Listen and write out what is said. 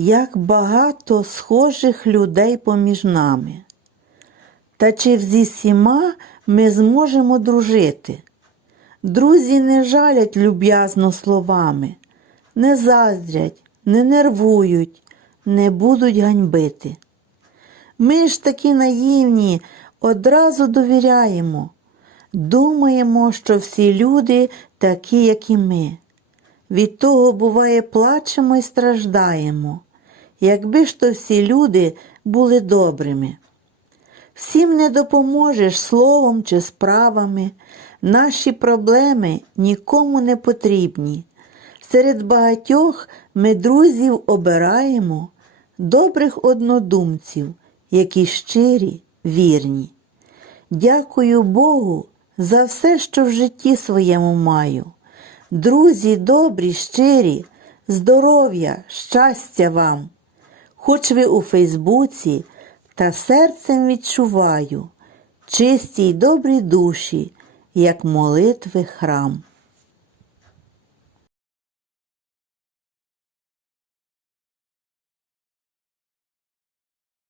як багато схожих людей поміж нами. Та чи зі всіма ми зможемо дружити? Друзі не жалять люб'язно словами, не заздрять, не нервують, не будуть ганьбити. Ми ж такі наївні, одразу довіряємо, думаємо, що всі люди такі, як і ми. Від того, буває, плачемо і страждаємо, якби ж то всі люди були добрими. Всім не допоможеш словом чи справами, наші проблеми нікому не потрібні. Серед багатьох ми друзів обираємо добрих однодумців, які щирі, вірні. Дякую Богу за все, що в житті своєму маю. Друзі добрі, щирі, здоров'я, щастя вам. Хоч ви у Фейсбуці, та серцем відчуваю чисті й добрі душі, як молитви храм.